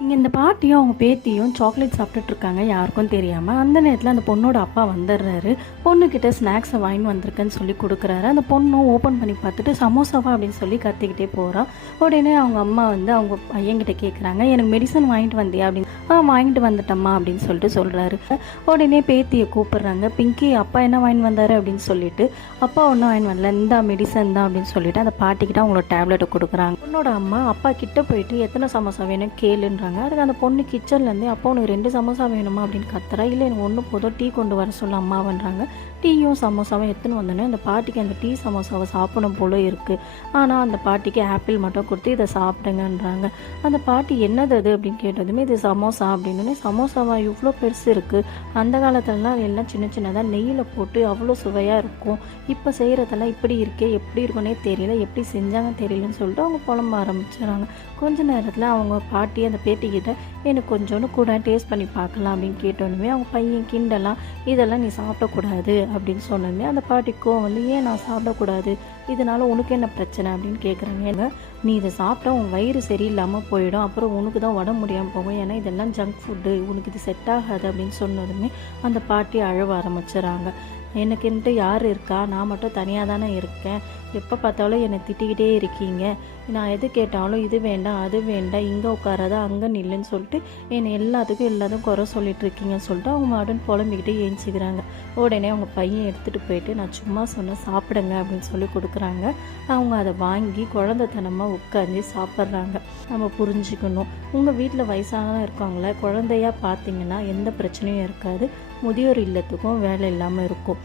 இங்கே இந்த பாட்டியும் அவங்க பேத்தியும் சாக்லேட் சாப்பிட்டுட்ருக்காங்க யாருக்கும் தெரியாமல். அந்த நேரத்தில் அந்த பொண்ணோட அப்பா வந்துடுறாரு. பொண்ணுக்கிட்ட ஸ்நாக்ஸை வாங்கி வந்திருக்கேன்னு சொல்லி கொடுக்குறாரு. அந்த பொண்ணும் ஓப்பன் பண்ணி பார்த்துட்டு சமோசாவா அப்படின்னு சொல்லி கத்திக்கிட்டே போகிறா. உடனே அவங்க அம்மா வந்து அவங்க பையன்கிட்ட கேட்குறாங்க, எனக்கு மெடிசன் வாங்கிட்டு வந்தியா அப்படின்னு. வாங்கிட்டு வந்துட்டம்மா அப்படின்னு சொல்லிட்டு சொல்கிறாரு. உடனே பேத்தியை கூப்பிட்றாங்க. பிங்கி, அப்பா என்ன வாங்கிட்டு வந்தார் அப்படின்னு சொல்லிட்டு, அப்பா ஒன்றும் வாங்கிட்டு வரல, இந்த மெடிசன் தான் அப்படின்னு சொல்லிட்டு அந்த பாட்டிக்கிட்ட அவங்களோட டேப்லெட்டை கொடுக்குறாங்க. பொண்ணோட அம்மா அப்பா கிட்ட போயிட்டு எத்தனை சமோசா வேணும் கேளுன்றாங்க. அதுக்கு அந்த பொண்ணு கிச்சன்லேருந்து, அப்போ உனக்கு 2 சமோசா வேணுமா அப்படின்னு கத்துறா. இல்லை எனக்கு ஒன்று போதும், டீ கொண்டு வர சொல்ல அம்மாவன்றாங்க. டீயும் சமோசாவும் எடுத்துன்னு வந்தோன்னே அந்த பாட்டிக்கு அந்த டீ சமோசாவை சாப்பிடணும் போல இருக்குது. ஆனால் அந்த பாட்டிக்கு ஆப்பிள் மட்டும் கொடுத்து இதை சாப்பிடுங்கன்றாங்க. அந்த பாட்டி என்னது அது அப்படின்னு கேட்டதுமே இது சமோசா அப்படின்னே. சமோசாவா, இவ்வளோ பெருசு இருக்குது. அந்த காலத்துலலாம் எல்லாம் சின்ன சின்னதாக நெய்யில் போட்டு அவ்வளோ சுவையாக இருக்கும். இப்போ செய்கிறதெல்லாம் இப்படி இருக்கே, எப்படி இருக்குன்னே தெரியல, எப்படி செஞ்சாங்கன்னு தெரியலன்னு சொல்லிட்டு அவங்க புலம்ப ஆரம்பிச்சிடறாங்க. கொஞ்ச நேரத்தில் அவங்க பாட்டி அந்த பேட்டிக்கிட்ட எனக்கு கொஞ்சோன்னு கூட டேஸ்ட் பண்ணி பார்க்கலாம் அப்படின்னு கேட்டோன்னுமே அவங்க பையன் கிண்டலாம், இதெல்லாம் நீ சாப்பிடக்கூடாது அப்படின்னு சொன்னோமே அந்த பாட்டிக்கும் வந்து, ஏன் நான் சாப்பிடக்கூடாது, இதனால் உனக்கு என்ன பிரச்சனை அப்படின்னு கேட்குறாங்க. ஏன்னா நீ இதை சாப்பிட்டா உன் வயிறு சரியில்லாமல் போயிடும், அப்புறம் உனக்கு தான் உடம்பு முடியாமல் போகும், ஏன்னா இதெல்லாம் ஜங்க் ஃபுட்டு, உனக்கு இது செட் ஆகாது அப்படின்னு சொன்னதுமே அந்த பாட்டி அழவ ஆரம்பிச்சிடறாங்க. எனக்குன்ட்டு யார் இருக்கா, நான் மட்டும் தனியாக தானே இருக்கேன், எப்போ பார்த்தாலும் என்னை திட்டிக்கிட்டே இருக்கீங்க, நான் எது கேட்டாலும் இது வேண்டாம் அது வேண்டாம், இங்கே உட்காராதா அங்கே நில்லுன்னு சொல்லிட்டு என்னை எல்லாத்துக்கும் குறை சொல்லிட்டு இருக்கீங்கன்னு சொல்லிட்டு அவங்க மாடன் புலம்பிக்கிட்டே ஏஞ்சிக்கிறாங்க. உடனே அவங்க பையன் எடுத்துகிட்டு போயிட்டு, நான் சும்மா சொன்னேன் சாப்பிடுங்க அப்படின்னு சொல்லி கொடுக்குறாங்க. அவங்க அதை வாங்கி குழந்தைத்தனமாக உட்காந்து சாப்பிட்றாங்க. நம்ம புரிஞ்சுக்கணும், உங்கள் வீட்டில் வயசானவங்க இருக்காங்கள, குழந்தையா பார்த்தீங்கன்னா எந்த பிரச்சனையும் இருக்காது, முதியோர் இல்லத்துக்கும் வேலை இல்லாமல் இருக்கும்.